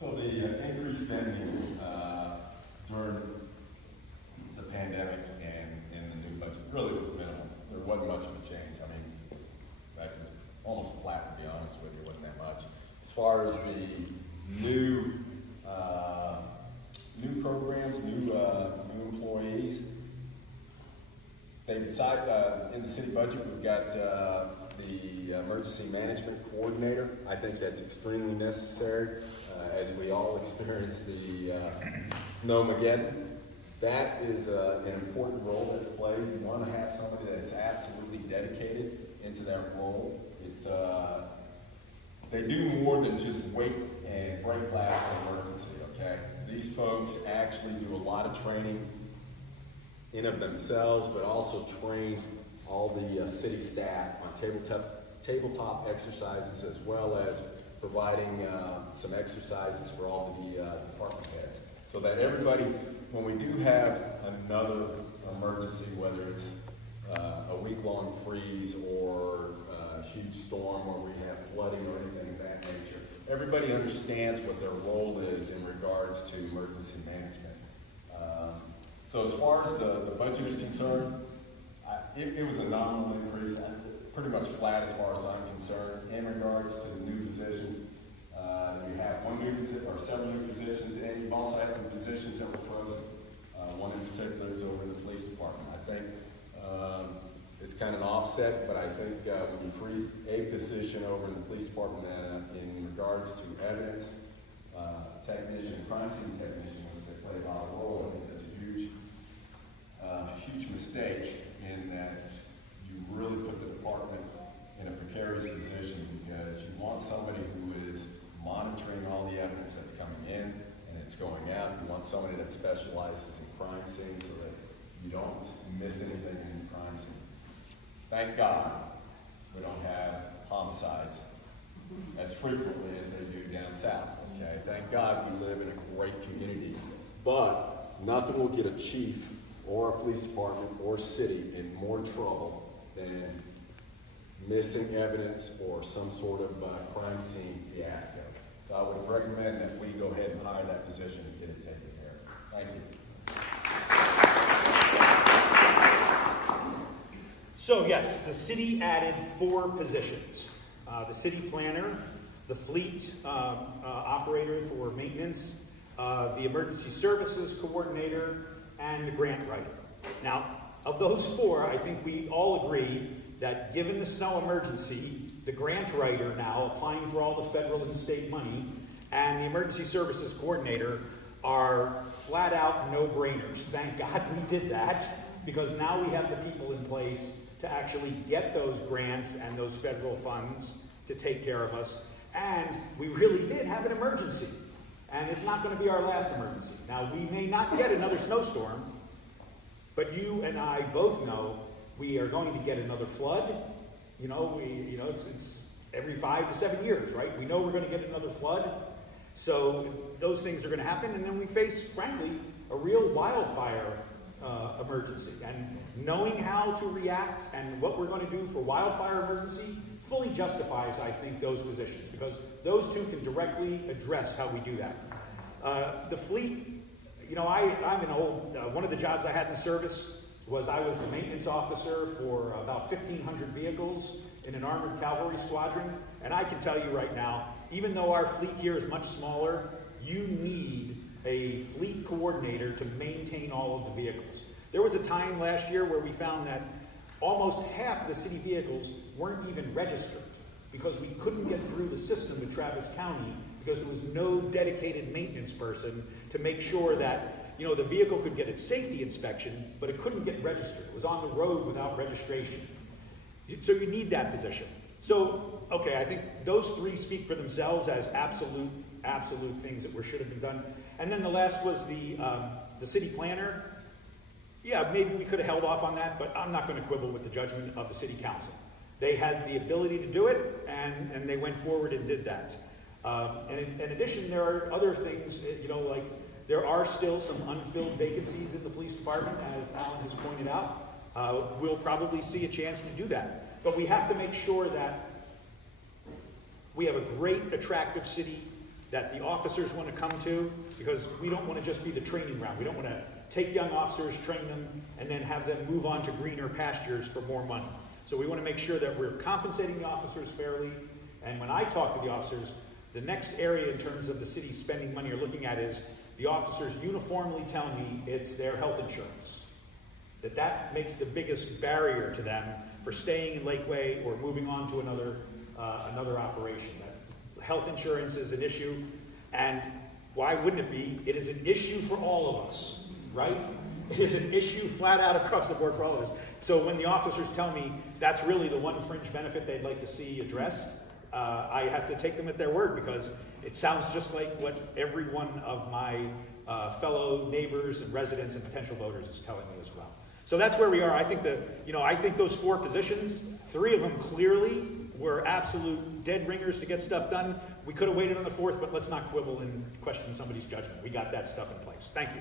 So the increased spending during the pandemic and in the new budget really was minimal. There wasn't much of a change. I mean, in fact, it was almost flat, to be honest with you. It wasn't that much. As far as the new programs, new employees, they decided in the city budget we've got the emergency management coordinator. I think that's extremely necessary as we all experience the snowmageddon. That is an important role that's played. You want to have somebody that's absolutely dedicated into that role. It's they do more than just wait and break glass in emergency. Okay, these folks actually do a lot of training in of themselves, but also train all the city staff on tabletop exercises, as well as providing some exercises for all the department heads, so that everybody, when we do have another emergency, whether it's a week-long freeze or a huge storm where we have flooding or anything of that nature, everybody understands what their role is in regards to emergency management. So as far as the budget is concerned, it was a nominal increase, pretty much flat as far as I'm concerned. In regards to the new positions, you have one new position or several new positions, and you've also had some positions that were frozen. One in particular is over in the police department. I think it's kind of an offset, but I think when you freeze a position over in the police department in regards to evidence technician, crime scene technician, which they play a lot of role, I think that's a huge mistake in that you really put the department in a precarious position, because you want somebody who is monitoring all the evidence that's coming in and it's going out. You want somebody that specializes in crime scenes so that you don't miss anything in the crime scene. Thank God we don't have homicides as frequently as they do down south. Okay, thank God we live in a great community, but nothing will get a chief or a police department or city in more trouble than missing evidence or some sort of crime scene fiasco. So I would recommend that we go ahead and hire that position and get it taken care of. Thank you. So yes, the city added 4 positions. The city planner, the fleet operator for maintenance, the emergency services coordinator, and the grant writer. Now, of those 4, I think we all agree that given the snow emergency, the grant writer now applying for all the federal and state money, and the emergency services coordinator are flat out no-brainers. Thank God we did that, because now we have the people in place to actually get those grants and those federal funds to take care of us. And we really did have an emergency. And it's not going to be our last emergency. Now, we may not get another snowstorm, but you and I both know we are going to get another flood. It's every 5 to 7 years, right? We know we're going to get another flood. So those things are going to happen. And then we face, frankly, a real wildfire emergency. And knowing how to react and what we're going to do for wildfire emergency fully justifies, I think, those positions, because those two can directly address how we do that. The fleet, I'm an old, one of the jobs I had in the service was I was the maintenance officer for about 1,500 vehicles in an armored cavalry squadron. And I can tell you right now, even though our fleet here is much smaller, you need a fleet coordinator to maintain all of the vehicles. There was a time last year where we found that almost half of the city vehicles weren't even registered because we couldn't get through the system with Travis County because there was no dedicated maintenance person to make sure that the vehicle could get its safety inspection, but it couldn't get registered. It was on the road without registration. So you need that position. So, okay, I think those 3 speak for themselves as absolute things that should have been done. And then the last was the city planner. Yeah, maybe we could have held off on that, but I'm not going to quibble with the judgment of the city council. They had the ability to do it, and they went forward and did that. And in addition, there are other things, like there are still some unfilled vacancies in the police department, as Alan has pointed out. We'll probably see a chance to do that. But we have to make sure that we have a great, attractive city that the officers want to come to, because we don't want to just be the training ground. We don't want to take young officers, train them, and then have them move on to greener pastures for more money. So we want to make sure that we're compensating the officers fairly. And when I talk to the officers, the next area in terms of the city spending money or looking at is the officers uniformly tell me it's their health insurance. That makes the biggest barrier to them for staying in Lakeway or moving on to another operation. That health insurance is an issue, and why wouldn't it be? It is an issue for all of us, right? It is an issue flat out across the board for all of us. So when the officers tell me that's really the one fringe benefit they'd like to see addressed, I have to take them at their word, because it sounds just like what every one of my fellow neighbors and residents and potential voters is telling me as well. So that's where we are. I think I think those 4 positions, 3 of them clearly were absolute dead ringers to get stuff done. We could have waited on the 4th, but let's not quibble and question somebody's judgment. We got that stuff in place. Thank you.